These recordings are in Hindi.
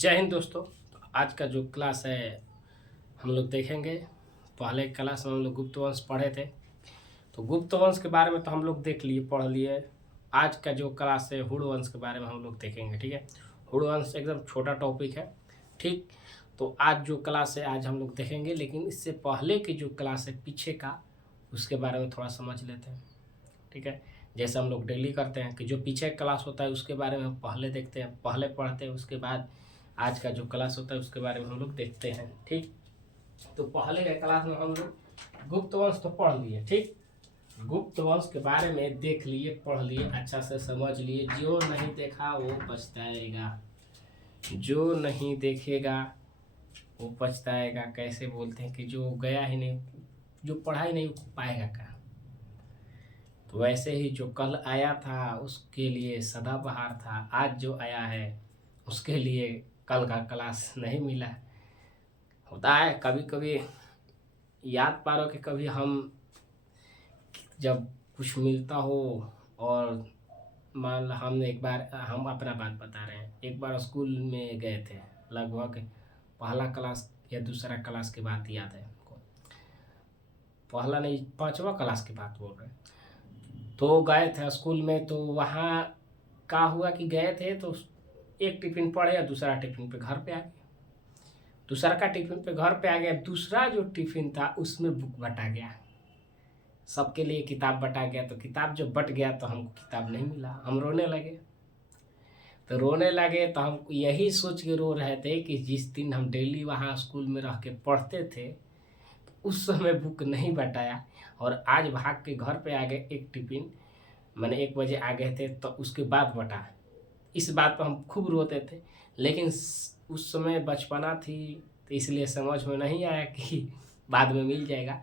जय हिंद दोस्तों। तो आज का जो क्लास है हम लोग देखेंगे। पहले क्लास में हम लोग गुप्त वंश पढ़े थे, तो गुप्त वंश के बारे में तो हम लोग देख लिए, पढ़ लिए। आज का जो क्लास है हुड़ वंश के बारे में हम लोग देखेंगे, ठीक है। हुड़ वंश एकदम छोटा टॉपिक है, ठीक। तो आज जो क्लास है आज हम लोग देखेंगे, लेकिन इससे पहले की जो क्लास है पीछे का, उसके बारे में थोड़ा समझ लेते हैं, ठीक है। जैसे हम लोग डेली करते हैं कि जो पीछे क्लास होता है उसके बारे में हम पहले देखते हैं, पहले पढ़ते हैं, उसके बाद आज का जो क्लास होता है उसके बारे में हम लोग देखते हैं, ठीक। तो पहले के क्लास में हम लोग गुप्त वंश तो पढ़ लिए, ठीक। गुप्त वंश के बारे में देख लिए, पढ़ लिए, अच्छा से समझ लिए। जो नहीं देखा वो पछताएगा, जो नहीं देखेगा वो पछताएगा। कैसे बोलते हैं कि जो गया ही नहीं, जो पढ़ा ही नहीं वो पाएगा क्या। तो वैसे ही जो कल आया था उसके लिए सदाबहार था, आज जो आया है उसके लिए कल का क्लास नहीं मिला। होता है कभी कभी, याद पारो कि कभी हम जब कुछ मिलता हो, और मान लो हमने एक बार, हम अपना बात बता रहे हैं, एक बार स्कूल में गए थे, लगभग पहला क्लास या दूसरा क्लास की बात याद है हमको, पहला नहीं पांचवा क्लास की बात बोल रहे हैं। तो गए थे स्कूल में, तो वहाँ क्या हुआ कि गए थे तो एक टिफिन पढ़े या दूसरा टिफिन पे घर पे आ गया, दूसरा का टिफिन पे घर पे आ गया, दूसरा जो टिफिन था उसमें बुक बटा गया, सबके लिए किताब बटा गया। तो किताब जब बट गया तो हमको किताब नहीं मिला, हम रोने लगे। तो रोने लगे तो हम यही सोच के रो रहे थे कि जिस दिन हम डेली वहाँ स्कूल में रह के पढ़ते थे उस समय बुक नहीं बटाया, और आज भाग के घर पे आ गए एक टिफिन, मैंने 1 बजे आ गए थे तो उसके बाद बटा। इस बात पर हम खूब रोते थे, लेकिन उस समय बचपना थी तो इसलिए समझ में नहीं आया कि बाद में मिल जाएगा।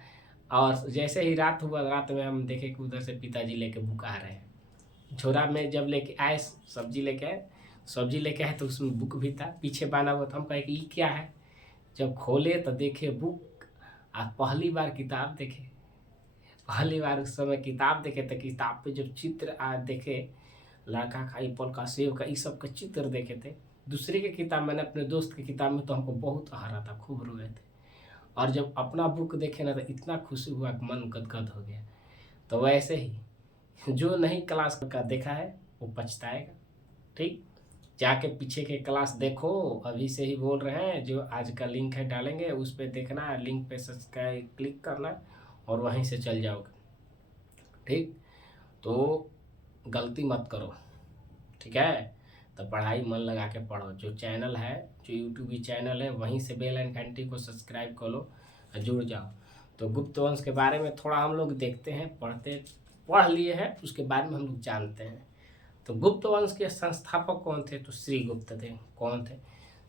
और जैसे ही रात हुआ, रात में हम देखे कि उधर से पिताजी लेके बुक आ रहे हैं। झोरा में जब लेके आए, सब्जी लेके आए, सब्जी लेके आए तो उसमें बुक भी था, पीछे बांधा हुआ था। हम कहे कि ये क्या है, जब खोले तो देखे बुक। आज पहली बार किताब देखे, पहली बार उस समय किताब देखे तो किताब पे जब चित्र देखे, लड़का का, एप्पल का, सेब का, इस सब का चित्र देखे थे। दूसरे की किताब, मैंने अपने दोस्त की किताब में तो हमको बहुत आ रहा था, खूब रोए थे। और जब अपना बुक देखे ना तो इतना खुशी हुआ कि मन गदगद हो गया। तो वैसे ही जो नहीं क्लास का देखा है वो पछताएगा, ठीक। जाके पीछे के क्लास देखो, अभी से ही बोल रहे हैं, जो आज का लिंक है डालेंगे उस पर देखना है, लिंक पे सब्सक्राइब क्लिक करना और वहीं से चल जाओगे, ठीक। तो गलती मत करो, ठीक है। तो पढ़ाई मन लगा के पढ़ो। जो चैनल है, जो यूट्यूब चैनल है, वहीं से बेल एंड घंटी को सब्सक्राइब कर लो और जुड़ जाओ। तो गुप्त वंश के बारे में थोड़ा हम लोग देखते हैं, पढ़ लिए हैं, उसके बारे में हम लोग जानते हैं। तो गुप्त वंश के संस्थापक कौन थे, तो श्री गुप्त थे। कौन थे?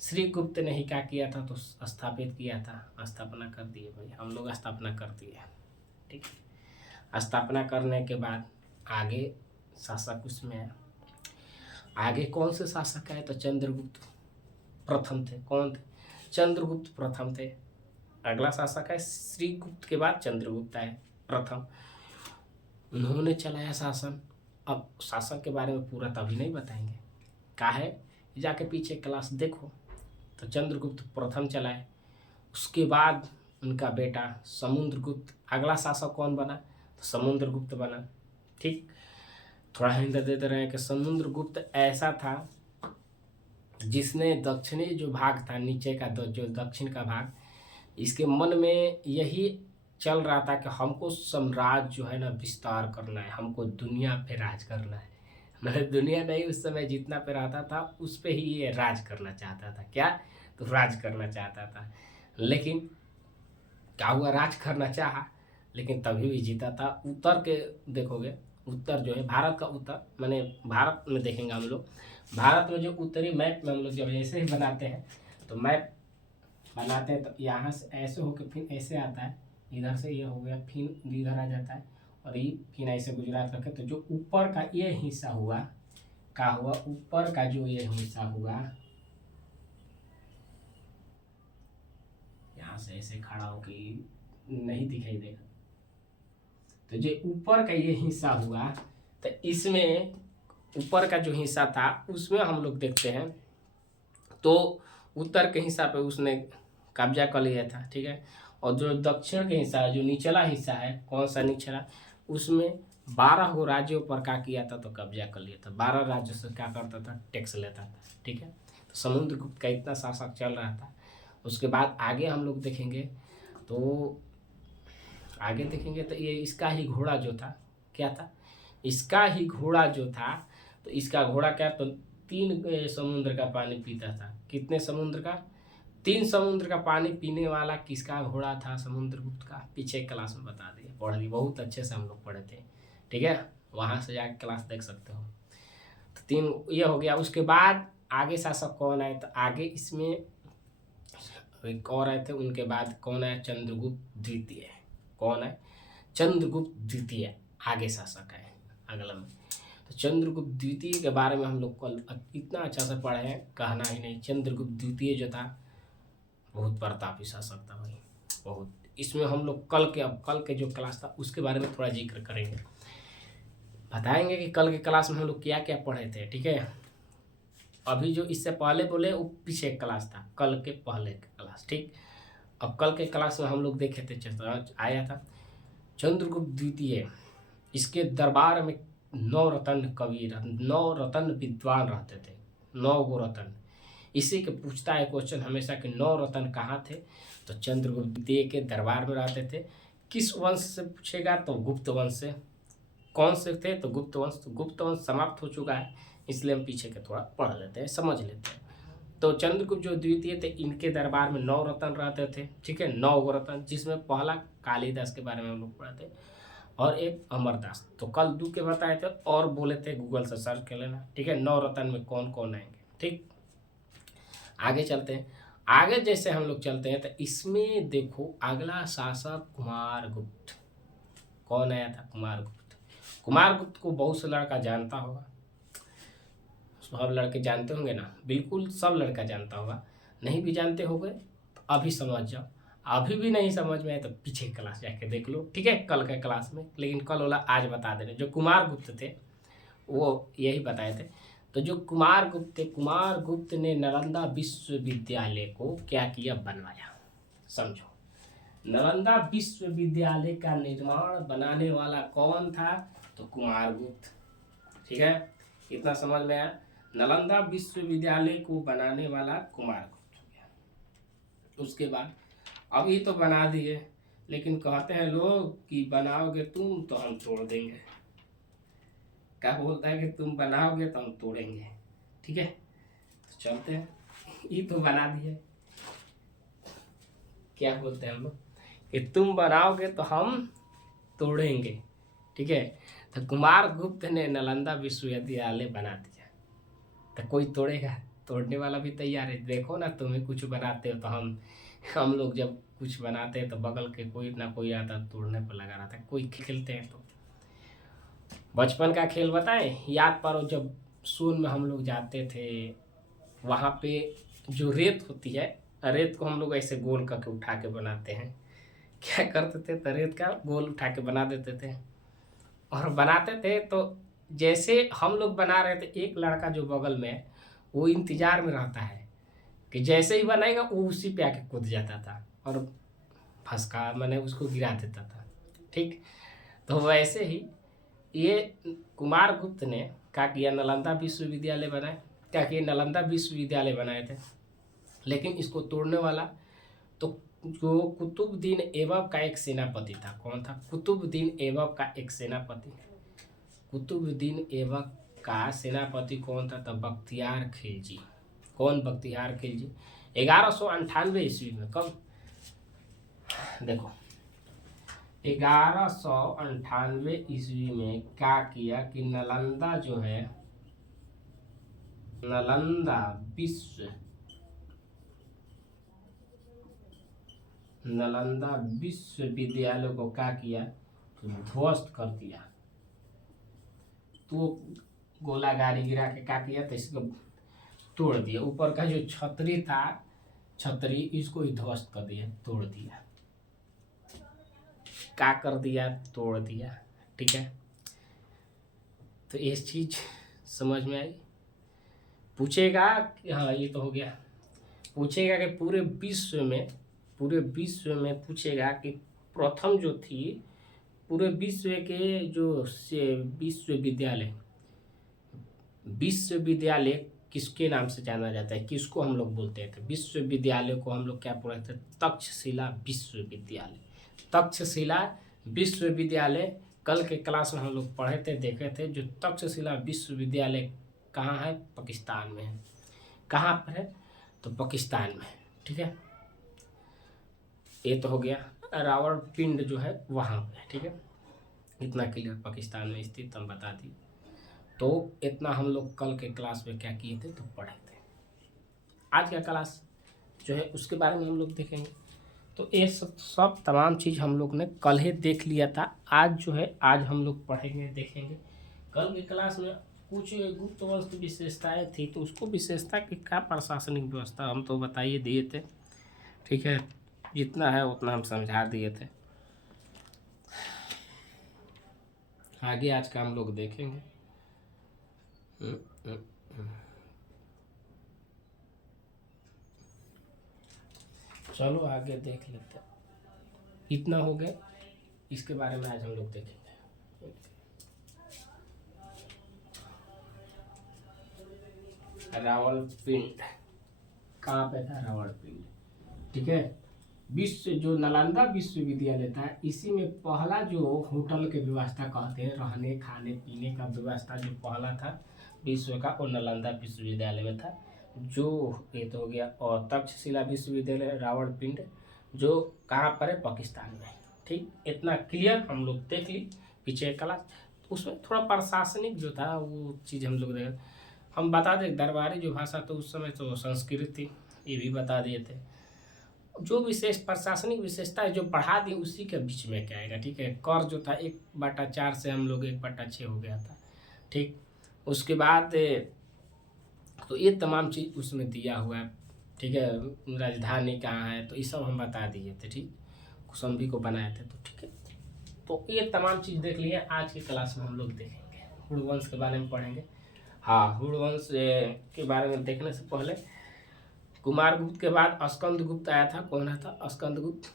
श्री गुप्त ने ही क्या किया था, तो स्थापित किया था, स्थापना कर दिए भाई, हम लोग स्थापना कर दिए, ठीक। स्थापना करने के बाद आगे शासक उसमें है। आगे कौन से शासक आए, तो चंद्रगुप्त प्रथम थे। कौन थे? चंद्रगुप्त प्रथम थे। अगला शासक है श्रीगुप्त के बाद चंद्रगुप्त आए प्रथम, उन्होंने चलाया शासन। अब शासक के बारे में पूरा तभी नहीं बताएंगे, क्या है जाके पीछे क्लास देखो। तो चंद्रगुप्त प्रथम चलाए, उसके बाद उनका बेटा समुद्रगुप्त। अगला शासक कौन बना, तो समुद्रगुप्त बना, ठीक। थोड़ा हिंट दे दे रहे हैं कि समुद्रगुप्त ऐसा था जिसने दक्षिणी जो भाग था, नीचे का जो दक्षिण का भाग, इसके मन में यही चल रहा था कि हमको साम्राज्य जो है ना विस्तार करना है, हमको दुनिया पे राज करना है। मतलब दुनिया नहीं, उस समय जितना पे रहता था उस पे ही ये राज करना चाहता था। क्या? तो राज करना चाहता था। लेकिन क्या हुआ, राज करना चाहा लेकिन तभी भी जीता था। उत्तर के देखोगे, उत्तर जो है भारत का उत्तर, माने भारत में देखेंगे हम लोग, भारत में जो उत्तरी मैप में हम लोग जब ऐसे ही बनाते हैं, तो मैप बनाते हैं तो यहाँ से ऐसे होकर फिर ऐसे आता है, इधर से ये हो गया, फिर इधर आ जाता है, और ये फिर ऐसे गुजरात रखे। तो जो ऊपर का ये हिस्सा हुआ, क्या हुआ, ऊपर का जो ये हिस्सा हुआ, यहाँ से ऐसे खड़ा होकर नहीं दिखाई देगा, तो जो ऊपर का ये हिस्सा हुआ, तो इसमें ऊपर का जो हिस्सा था उसमें हम लोग देखते हैं, तो उत्तर के हिस्सा पे उसने कब्जा कर लिया था, ठीक है। और जो दक्षिण के हिस्सा है, जो निचला हिस्सा है, कौन सा निचला, उसमें 12 गो राज्यों पर क्या किया था, तो कब्जा कर लिया था। 12 राज्यों से क्या करता था, टैक्स लेता था, ठीक है। तो समुद्रगुप्त का इतना शासक चल रहा था। उसके बाद आगे हम लोग देखेंगे तो ये इसका ही घोड़ा जो था, क्या था, इसका ही घोड़ा जो था, तो इसका घोड़ा क्या, तो 3 समुद्र का पानी पीता था। कितने समुद्र का, 3 समुद्र का पानी पीने वाला किसका घोड़ा था, समुद्रगुप्त का। पीछे क्लास में बता दिए, पढ़ ली, बहुत अच्छे से हम लोग पढ़े थे, ठीक है। वहाँ से जाके क्लास देख सकते हो। तो 3 ये हो गया। उसके बाद आगे शासक कौन आए, तो आगे इसमें एक और आए थे। उनके बाद कौन आया, चंद्रगुप्त द्वितीय। कौन है, चंद्रगुप्त द्वितीय आगे शासक है अगला में। तो चंद्रगुप्त द्वितीय के बारे में हम लोग कल इतना अच्छा से पढ़े हैं, कहना ही नहीं। चंद्रगुप्त द्वितीय जो था बहुत प्रतापी शासक था भाई, बहुत। इसमें हम लोग कल के जो क्लास था उसके बारे में थोड़ा जिक्र करेंगे, बताएंगे कि कल के क्लास में हम लोग क्या क्या पढ़े थे, ठीक है। अभी जो इससे पहले बोले वो पीछे क्लास था, कल के पहले क्लास, ठीक। अब कल के क्लास में हम लोग देखे थे, आया था चंद्रगुप्त द्वितीय। इसके दरबार में 9 रत्न कवि, 9 रत्न विद्वान रहते थे, 9 गो रत्न। इसी के पूछता है क्वेश्चन हमेशा कि 9 रत्न कहाँ थे, तो चंद्रगुप्त द्वितीय के दरबार में रहते थे। किस वंश से पूछेगा, तो गुप्त वंश से। कौन से थे, तो गुप्त वंश। तो गुप्त वंश समाप्त हो चुका है, इसलिए हम पीछे के थोड़ा पढ़ लेते हैं, समझ लेते हैं। तो चंद्रगुप्त जो द्वितीय थे, इनके दरबार में 9 रत्न रहते थे, ठीक है, 9 गो रत्न, जिसमें पहला कालिदास के बारे में हम लोग पढ़े थे, और एक अमरदास। तो कल 2 के बताए थे, और बोले थे गूगल से सर्च कर लेना, ठीक है। 9 रत्न में कौन कौन आएंगे, ठीक। आगे चलते हैं। आगे जैसे हम लोग चलते हैं तो इसमें देखो अगला शासक कुमारगुप्त। कौन आया था, कुमारगुप्त। कुमारगुप्त को बहुत से लड़का जानता होगा, सब लड़के जानते होंगे ना, बिल्कुल सब लड़का जानता होगा। नहीं भी जानते होंगे तो अभी समझ जाओ, अभी भी नहीं समझ में आए तो पीछे क्लास जाके देख लो, ठीक है, कल के क्लास में। लेकिन कल वाला आज बता देने, जो कुमारगुप्त थे वो यही बताए थे। तो जो कुमारगुप्त थे, कुमारगुप्त ने नालंदा विश्वविद्यालय को क्या किया, बनवाया। समझो, नालंदा विश्वविद्यालय का निर्माण बनाने वाला कौन था, तो कुमारगुप्त, ठीक है। इतना समझ में आया, नालंदा विश्वविद्यालय को बनाने वाला कुमारगुप्त हो गया। उसके बाद अभी तो बना दिए, लेकिन कहते हैं लोग कि बनाओगे तुम तो हम तोड़ देंगे। क्या बोलता है कि तुम बनाओगे तो हम तोड़ेंगे, ठीक है। तो चलते हैं, ये तो बना दिए, क्या बोलते हैं हम लोग कि तुम बनाओगे तो हम तोड़ेंगे, ठीक है। तो कुमारगुप्त ने नालंदा विश्वविद्यालय बना दिया, तो कोई तोड़ेगा, तोड़ने वाला भी तैयार है। देखो ना, तुम्हें कुछ बनाते हो तो हम लोग जब कुछ बनाते हैं तो बगल के कोई ना कोई आता तोड़ने पर लगा रहता है। कोई खेलते हैं तो बचपन का खेल बताएं, याद पारो, जब सोन में हम लोग जाते थे, वहाँ पे जो रेत होती है, रेत को हम लोग ऐसे गोल करके उठा के बनाते हैं। क्या करते थे, तो रेत का गोल उठा के बना देते थे, और बनाते थे तो जैसे हम लोग बना रहे थे, एक लड़का जो बगल में है वो इंतजार में रहता है कि जैसे ही बनाएगा वो उसी पे आके कूद जाता था और फंसका मैंने उसको गिरा देता था, ठीक। तो वैसे ही ये कुमारगुप्त ने क्या किया, नालंदा विश्वविद्यालय बनाए। क्या किया, नालंदा विश्वविद्यालय बनाए थे, लेकिन इसको तोड़ने वाला तो जो कुतुबुद्दीन ऐबक का एक सेनापति था। कौन था, कुतुबुद्दीन ऐबक का एक सेनापति। कुतुबुद्दीन ऐबक का सेनापति कौन था, तब बख्तियार खिलजी। कौन, बख्तियार खिलजी। 1198 ईस्वी में, कब, देखो 1198 ईस्वी में क्या किया कि नालंदा जो है, नालंदा विश्वविद्यालय को क्या किया, तो ध्वस्त कर दिया। तो गोला गाड़ी गिरा के क्या किया, तो इसको तोड़ दिया। ऊपर का जो छतरी था, छतरी, इसको ही ध्वस्त कर दिया, तोड़ दिया। क्या कर दिया, तोड़ दिया, ठीक है। तो ये चीज समझ में आई। पूछेगा कि हाँ ये तो हो गया। पूछेगा कि पूरे विश्व में पूछेगा कि प्रथम जो थी पूरे विश्व के जो से विश्वविद्यालय किसके नाम से जाना जाता है, किसको हम लोग बोलते थे, विश्वविद्यालय को हम लोग क्या बोलते थे, तक्षशिला विश्वविद्यालय। तक्षशिला विश्वविद्यालय कल के क्लास में हम लोग पढ़े थे, देखे थे। जो तक्षशिला विश्वविद्यालय कहाँ है, पाकिस्तान में है। कहाँ पर है, तो पाकिस्तान में। ठीक है, ये तो हो गया। रावलपिंड जो है वहाँ पे, ठीक है, इतना क्लियर पाकिस्तान में स्थित हम बता दी। तो इतना हम लोग कल के क्लास में क्या किए थे, तो पढ़े थे। आज का क्लास जो है उसके बारे में हम लोग देखेंगे। तो ये सब तमाम चीज़ हम लोग ने कल ही देख लिया था। आज जो है आज हम लोग पढ़ेंगे, देखेंगे। कल की क्लास में कुछ गुप्त वंश की विशेषताएँ थी, तो उसको विशेषता की क्या प्रशासनिक व्यवस्था हम तो बताइए दिए थे। ठीक है, जितना है उतना हम समझा दिए थे। आगे आज का हम लोग देखेंगे। चलो आगे देख लेते हैं। इतना हो गया, इसके बारे में आज हम लोग देखेंगे। रावलपिंड कहाँ पे था, रावलपिंड। ठीक है, जो नालंदा विश्वविद्यालय था, इसी में पहला जो होटल के व्यवस्था कहते हैं, रहने खाने पीने का व्यवस्था जो पहला था विश्व का, वो नालंदा विश्वविद्यालय में था। जो ये तो हो गया। और तक्षशिला विश्वविद्यालय रावलपिंड जो कहाँ पर है, पाकिस्तान में। ठीक, इतना क्लियर हम लोग देख ली पीछे क्लास। उसमें थोड़ा प्रशासनिक जो था वो चीज़ हम लोग देख, हम बता दें दरबारी जो भाषा तो उस समय तो संस्कृत थी, ये भी बता दिए थे। जो विशेष प्रशासनिक विशेषता है जो बढ़ा दी उसी के बीच में क्या आएगा। ठीक है, कर जो था 1/4 से हम लोग 1/6 हो गया था। ठीक, उसके बाद तो ये तमाम चीज़ उसमें दिया हुआ है। ठीक है, राजधानी कहाँ है, तो ये सब हम बता दिए थे। ठीक, कुसुम्भी को बनाए थे। तो ठीक है, तो ये तमाम चीज़ देख लिए। आज की क्लास में हम लोग देखेंगे, हुड़वंश के बारे में पढ़ेंगे। हाँ, हुड़वंश के बारे में देखने से पहले कुमारगुप्त के बाद स्कंदगुप्त आया था। कौन था, स्कंदगुप्त।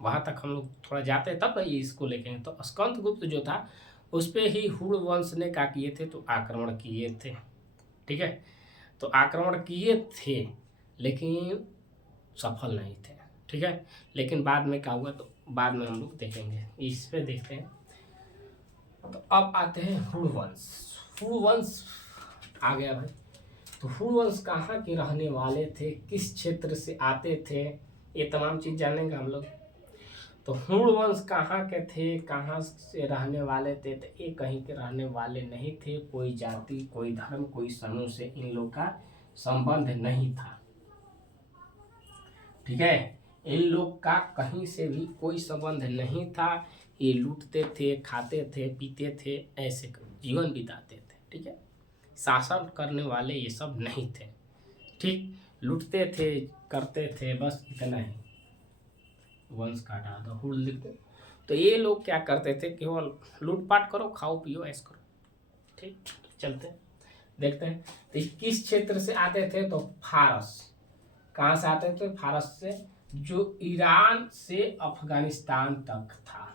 वहाँ तक हम लोग थोड़ा जाते हैं तब ये इसको लेके। तो स्कंदगुप्त जो था उस पर ही हुड़वंश ने क्या किए थे, तो आक्रमण किए थे। ठीक है, तो आक्रमण किए थे लेकिन सफल नहीं थे। ठीक है, लेकिन बाद में क्या हुआ, तो बाद में हम लोग देखेंगे, इस पे देखते हैं। तो अब आते हैं हुड़वंश। हुड़वंश आ गया भाई। तो हुड़वंश कहाँ के रहने वाले थे, किस क्षेत्र से आते थे, ये तमाम चीज़ जानेंगे हम लोग। तो हुड़वंश कहाँ के थे, कहाँ से रहने वाले थे, तो ये कहीं के रहने वाले नहीं थे। कोई जाति, कोई धर्म, कोई समूह से इन लोग का संबंध नहीं था। ठीक है, इन लोग का कहीं से भी कोई संबंध नहीं था। ये लूटते थे, खाते थे, पीते थे, ऐसे जीवन बिताते थे। ठीक है, शासन करने वाले ये सब नहीं थे। ठीक, लूटते थे, करते थे, बस इतना ही। वंश काटा दो, हुड़ लिख दो। तो ये लोग क्या करते थे, केवल लूटपाट करो, खाओ पियो, ऐश करो। ठीक, चलते हैं, देखते हैं। तो किस क्षेत्र से आते थे, तो फारस। कहाँ से आते थे, फारस से, जो ईरान से अफगानिस्तान तक था।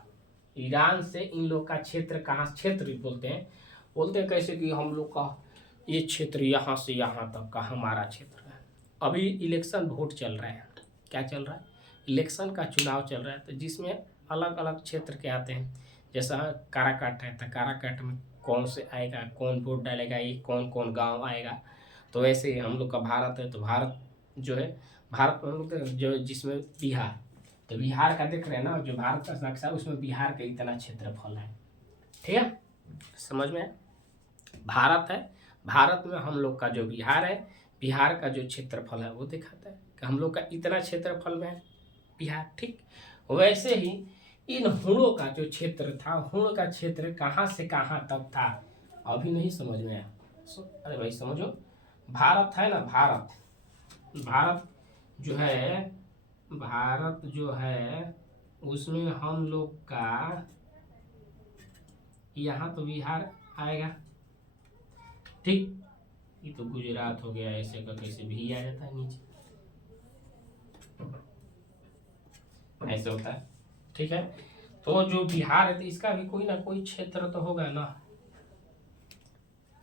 ईरान से इन लोग का क्षेत्र, कहाँ क्षेत्र बोलते हैं कैसे कि हम लोग का ये क्षेत्र यहाँ से यहाँ तक का हमारा क्षेत्र है। अभी इलेक्शन वोट चल रहा है, क्या चल रहा है, इलेक्शन का चुनाव चल रहा है। तो जिसमें अलग अलग क्षेत्र के आते हैं, जैसा काराकाट है, तो काराकाट में कौन से आएगा, कौन वोट डालेगा, ये कौन कौन गांव आएगा। तो वैसे ही हम लोग का भारत है, तो भारत जो है, भारत में हम लोग जो जिसमें बिहार, तो बिहार का देख रहे हैं ना, जो भारत का नक्शा उसमें बिहार का इतना क्षेत्रफल है। ठीक है, समझ में है? भारत है, भारत में हम लोग का जो बिहार है, बिहार का जो क्षेत्रफल है वो दिखाता है कि हम लोग का इतना क्षेत्रफल में है बिहार। ठीक, वैसे ही इन हुणों का जो क्षेत्र था, हुण का क्षेत्र कहाँ से कहाँ तक था, अभी नहीं समझ में आया। अरे भाई समझो, भारत है ना, भारत जो है, भारत जो है उसमें हम लोग का यहाँ तो बिहार आएगा। ठीक, ये तो गुजरात हो गया, ऐसे का कैसे भी आ जाता है नीचे। ऐसे होता है। ठीक है, तो जो बिहार है तो इसका भी कोई ना कोई क्षेत्र तो होगा ना।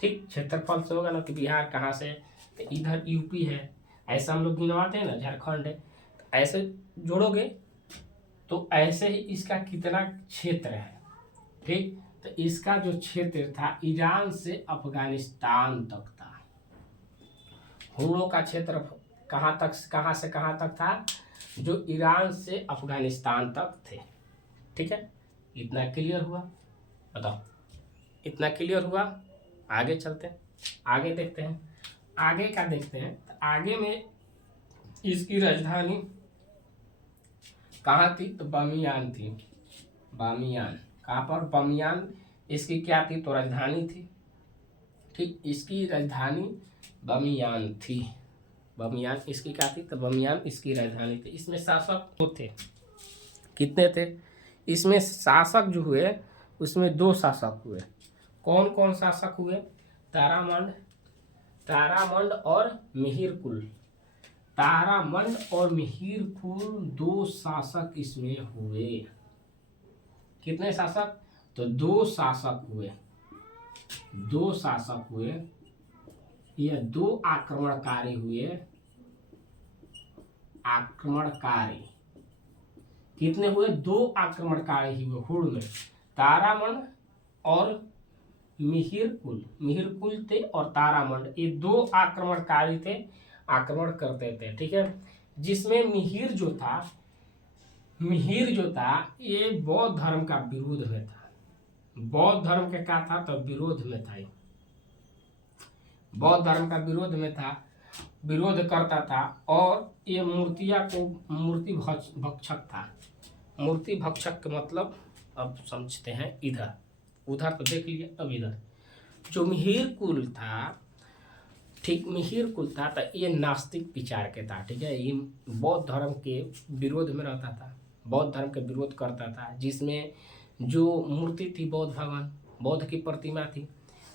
ठीक, क्षेत्रफल से होगा ना कि बिहार कहाँ से, तो इधर यूपी है, ऐसा हम लोग गिनवाते हैं ना, झारखंड है, तो ऐसे जोड़ोगे तो ऐसे ही इसका कितना क्षेत्र है। ठीक, तो इसका जो क्षेत्र था ईरान से अफगानिस्तान तक था। हुड़ों का क्षेत्र कहाँ तक, कहाँ से कहाँ तक था, जो ईरान से अफगानिस्तान तक थे। ठीक है, इतना क्लियर हुआ, बताओ इतना क्लियर हुआ। आगे चलते हैं, आगे देखते हैं, आगे का देखते हैं। तो आगे में इसकी राजधानी कहाँ थी, तो बामियान थी। बामियान कहाँ पर, बामियान इसकी क्या थी, तो राजधानी थी। ठीक, इसकी राजधानी बामियान थी। बामियान इसकी क्या थी, तो बामियान इसकी राजधानी थी। इसमें शासक दो थे, कितने थे, इसमें शासक जो हुए उसमें दो शासक हुए। कौन कौन शासक हुए, तारामंड, तारामंड और मिहिरकुल। तारामंड और मिहिरकुल दो शासक इसमें हुए। कितने शासक, तो दो शासक हुए, दो शासक हुए, यह दो आक्रमणकारी हुए। आक्रमणकारी कितने हुए, दो आक्रमणकारी हुए हुड़ में, तारामंड और मिहिरकुल। मिहिरकुल थे और तारामंड, ये दो आक्रमणकारी थे, आक्रमण करते थे। ठीक है, जिसमें मिहिर जो था, मिहिर जो था ये बौद्ध धर्म का विरोध में था। बौद्ध धर्म के क्या था, तो विरोध में था, बौद्ध धर्म का विरोध में था, विरोध करता था। और ये मूर्तियाँ को मूर्ति भक्षक था। मूर्ति भक्षक का मतलब अब समझते हैं, इधर उधर तो देख लिए, अब इधर जो मिहिर कुल था, ठीक, मिहिर कुल था तो ये नास्तिक विचार के था। ठीक है, ये बौद्ध धर्म के विरोध में रहता था, बौद्ध धर्म के विरोध करता था। जिसमें जो मूर्ति थी बौद्ध भगवान, बौद्ध की प्रतिमा थी,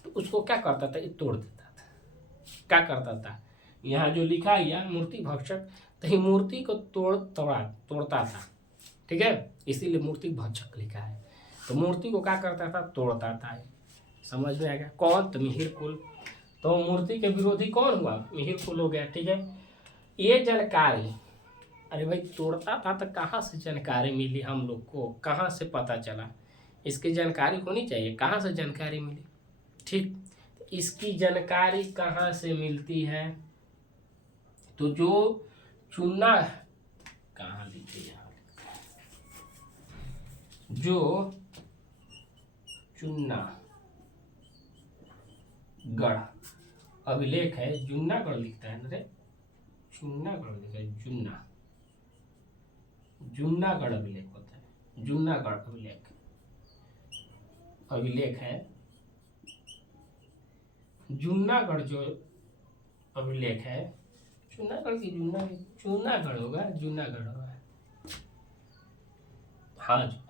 तो उसको क्या करता था, ये तोड़ देता था। क्या करता था, यहाँ जो लिखा है मूर्ति भक्षक, तो ये मूर्ति को तोड़ता था। ठीक है, इसीलिए मूर्ति भक्षक लिखा है। तो मूर्ति को क्या करता था, तोड़ता था। समझ में आ गया, कौन, तो मिहिर कुल। तो मूर्ति के विरोधी कौन हुआ, मिहिर कुल हो गया। ठीक है, ये जानकारी, अरे भाई तोड़ता था तो कहाँ से जानकारी मिली हम लोग को, कहाँ से पता चला, इसकी जानकारी होनी चाहिए, कहाँ से जानकारी मिली। ठीक, इसकी जानकारी कहाँ से मिलती है, तो जो चुना, कहाँ लिखी है, जो चुन्नागढ़ अभिलेख है, जुन्नागढ़ लिखता है ना, चुन्नागढ़ लिखा है, जुन्नागढ़ अभिलेख होता है, जुन्नागढ़ अभिलेख, अभिलेख है जुन्नागढ़। जो अभिलेख है जूनागढ़ की, जूनागढ़ होगा, जूनागढ़ होगा, हाँ।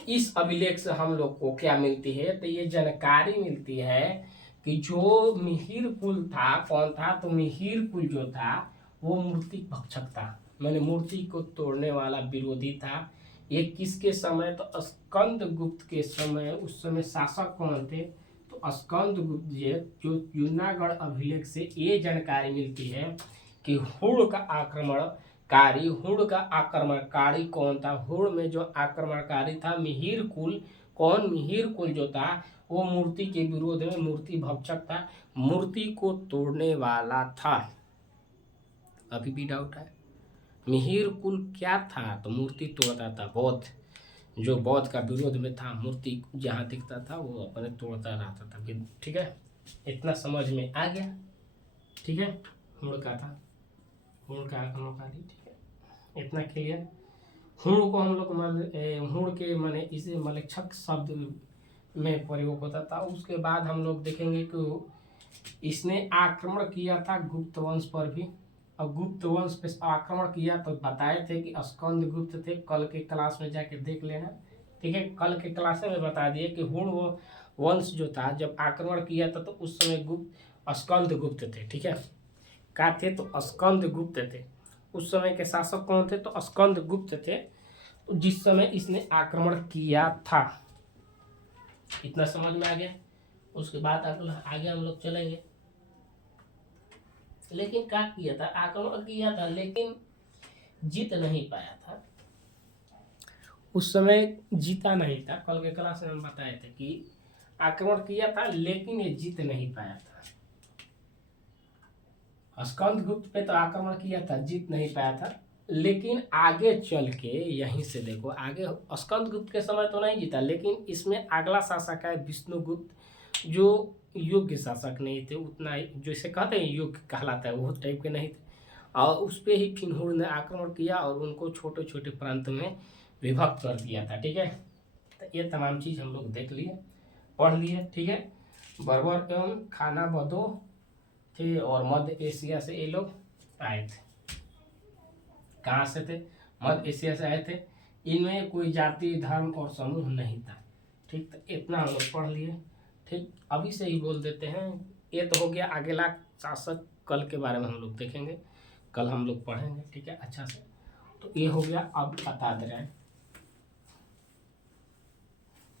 इस अभिलेख से हम लोग को क्या मिलती है, तो ये जानकारी मिलती है कि जो मिहिर कुल था, कौन था, तो मिहिर कुल जो था वो मूर्ति भक्षक था, मैंने मूर्ति को तोड़ने वाला विरोधी था। ये किसके समय, तो स्कंद गुप्त के समय। उस समय शासक कौन थे, तो स्कंद गुप्त जी। जो जूनागढ़ अभिलेख से ये जानकारी मिलती है कि हुड़ का आक्रमणकारी, हुड़ का आक्रमणकारी कौन था, हुड़ में जो आक्रमणकारी था मिहिर कुल। कौन, मिहिर कुल जो था वो मूर्ति के विरोध में मूर्ति भक्षक था, मूर्ति को तोड़ने वाला था। अभी भी डाउट है, मिहिर कुल क्या था, तो मूर्ति तोड़ता था, बौद्ध, जो बौद्ध का विरोध में था, मूर्ति जहाँ दिखता था वो अपने तोड़ता रहता था फिर। ठीक है, इतना समझ में आ गया। ठीक है, हुड़ का था, हुड़ का आक्रमणकारी। ठीक है, इतना क्लियर। हुड़ को हम लोग हुड़ के माने इसे मलक्षक शब्द में प्रयोग होता था। उसके बाद हम लोग देखेंगे कि इसने आक्रमण किया था गुप्त वंश पर भी। अब गुप्त वंश पे आक्रमण किया तो बताए थे कि स्कंद गुप्त थे, कल के क्लास में जाके देख लेना। ठीक है, कल के क्लास में बता दिए कि हुड़ वंश जो था जब आक्रमण किया था तो उस समय गुप्त स्कंद गुप्त थे। ठीक है, क्या थे, तो स्कंद गुप्त थे। उस समय के शासक कौन थे, तो स्कंद गुप्त थे। जिस समय इसने आक्रमण किया था। इतना समझ में आ गया। उसके बाद आगे हम लोग चलेंगे। लेकिन क्या किया था, आक्रमण किया था लेकिन जीत नहीं पाया था। उस समय जीता नहीं था। कल के क्लास में हम बताए थे कि आक्रमण किया था लेकिन ये जीत नहीं पाया था। स्कंदगुप्त पे तो आक्रमण किया था, जीत नहीं पाया था, लेकिन आगे चल के यहीं से देखो, आगे स्कंदगुप्त के समय तो नहीं जीता, लेकिन इसमें अगला शासक है विष्णुगुप्त, जो योग्य शासक नहीं थे उतना ही, जैसे कहते हैं योग्य कहलाता है, वो टाइप के नहीं थे। और उस पर ही फिनहुर ने आक्रमण किया और उनको छोटे छोटे प्रांत में विभक्त कर दिया था। ठीक है, तो ये तमाम चीज़ हम लोग देख लिए, पढ़ लिए। ठीक है, बर्बर एवं खाना बदो थे और मध्य एशिया से ये लोग आए थे। कहाँ से थे? मध्य एशिया से आए थे। इनमें कोई जाति धर्म और समूह नहीं था। ठीक, तो इतना हम लोग पढ़ लिए। ठीक, अभी से ही बोल देते हैं। ये तो हो गया, अगला शासक कल के बारे में हम लोग देखेंगे, कल हम लोग पढ़ेंगे। ठीक है, अच्छा से। तो ये हो गया, अब बता दे रहे हैं।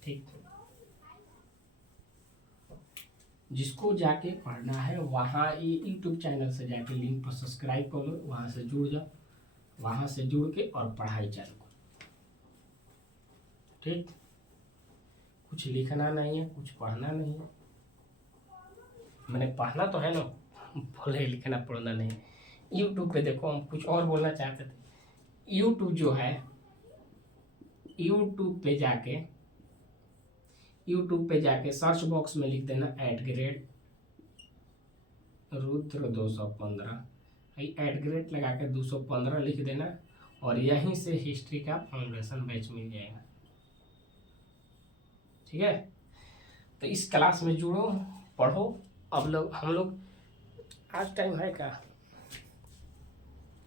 ठीक, जिसको जाके पढ़ना है वहाँ ये यूट्यूब चैनल से जाके लिंक पर सब्सक्राइब कर लो, वहाँ से जुड़ जाओ, वहाँ से जुड़ के और पढ़ाई चालू करो। ठीक, कुछ लिखना नहीं है, कुछ पढ़ना नहीं है। मैंने पढ़ना तो है ना, बोले लिखना पढ़ना नहीं। यूट्यूब पे देखो, हम कुछ और बोलना चाहते थे। यूट्यूब जो है, यूट्यूब पे जाके सर्च बॉक्स में लिख देना @रुद्र 215, @ लगा के 215 लिख देना और यहीं से हिस्ट्री का फाउंडेशन बैच मिल जाएगा। ठीक है, तो इस क्लास में जुड़ो, पढ़ो। अब लोग हम लोग आज टाइम है क्या?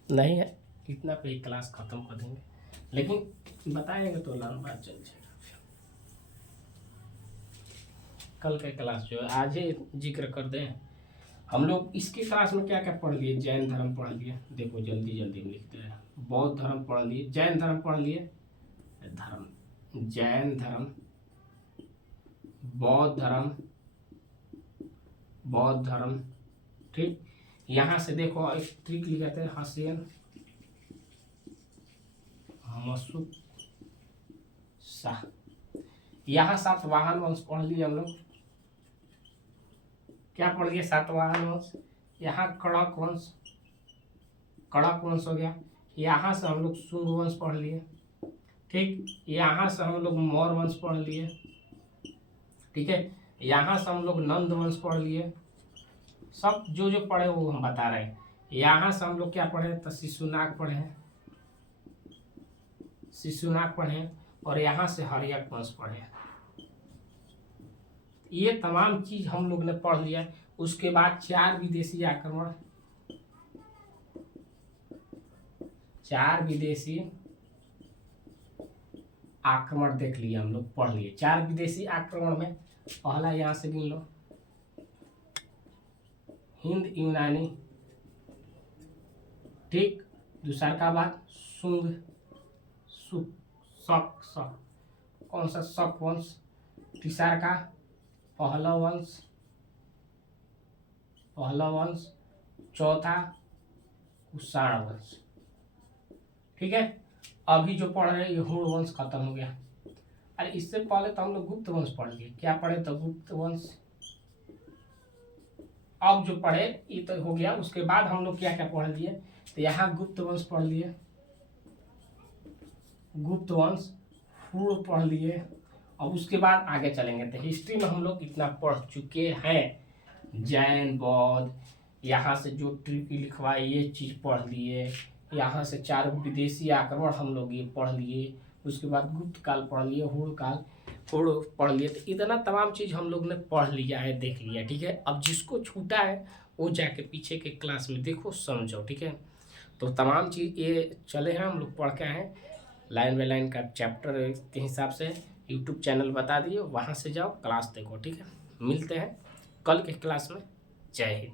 नहीं है, इतना पे ही क्लास खत्म कर देंगे, लेकिन बताएंगे तो लंबा चल जाएगा। कल का क्लास जो है आज ही जिक्र कर दें। हम लोग इसकी क्लास में क्या क्या पढ़ लिए? जैन धर्म पढ़ लिए, देखो जल्दी जल्दी में लिखते हैं। बौद्ध धर्म पढ़ लिए, जैन धर्म पढ़ लिए, जैन धर्म, बौद्ध धर्म। ठीक, यहाँ से देखो एक ट्रिक लिखाते हैं, हसीन मसूद शाह। यहाँ सातवाहन वंश पढ़ लिए हम लोग। क्या पढ़ लिए? सातवाहन वंश। यहाँ कड़क वंश हो गया। यहाँ से हम लोग शुंग वंश पढ़ लिए। ठीक, यहाँ से हम लोग मौर्य वंश पढ़ लिए। ठीक है, यहाँ से हम लोग नंद वंश पढ़ लिए। सब जो जो पढ़े वो हम बता रहे हैं। यहाँ से हम लोग क्या पढ़े? तो शिशुनाग पढ़े और यहाँ से हर्यक वंश पढ़े। ये तमाम चीज हम लोग ने पढ़ लिया। उसके बाद 4 विदेशी आक्रमण देख लिए हम लोग, पढ़ लिए। 4 विदेशी आक्रमण में पहला यहाँ से गिन लो, हिंद यूनानी। ठीक, दूसरा का बाद शुंग, शक, कौन सा? शक वंश। तीसरा का पहला वंश। चौथा कुषाण वंश। ठीक है, अभी जो पढ़ रहे हैं ये हुण वंश खत्म हो गया। अरे इससे पहले तो हम लोग गुप्त वंश पढ़ लिए। क्या पढ़े? तो गुप्त वंश। अब जो पढ़े ये तो हो गया। उसके बाद हम लोग क्या क्या पढ़ लिए? तो यहाँ गुप्त वंश पढ़ लिए, हुण पढ़ लिए। अब उसके बाद आगे चलेंगे। तो हिस्ट्री में हम लोग इतना पढ़ चुके हैं। जैन, बौद्ध, यहाँ से जो ट्रिक लिखवाई ये चीज़ पढ़ लिए। यहाँ से 4 विदेशी आक्रमण हम लोग ये पढ़ लिए। उसके बाद गुप्त काल पढ़ लिए, हुण पढ़ लिए। तो इतना तमाम चीज़ हम लोग ने पढ़ लिया है, देख लिया। ठीक है, अब जिसको छूटा है वो जाके पीछे के क्लास में देखो, समझो। ठीक है, तो तमाम चीज़ ये चले हैं, हम लोग पढ़ के आए हैं। लाइन बाय लाइन का चैप्टर के हिसाब से यूट्यूब चैनल बता दिए, वहाँ से जाओ क्लास देखो। ठीक है, मिलते हैं कल के क्लास में। जय हिंद।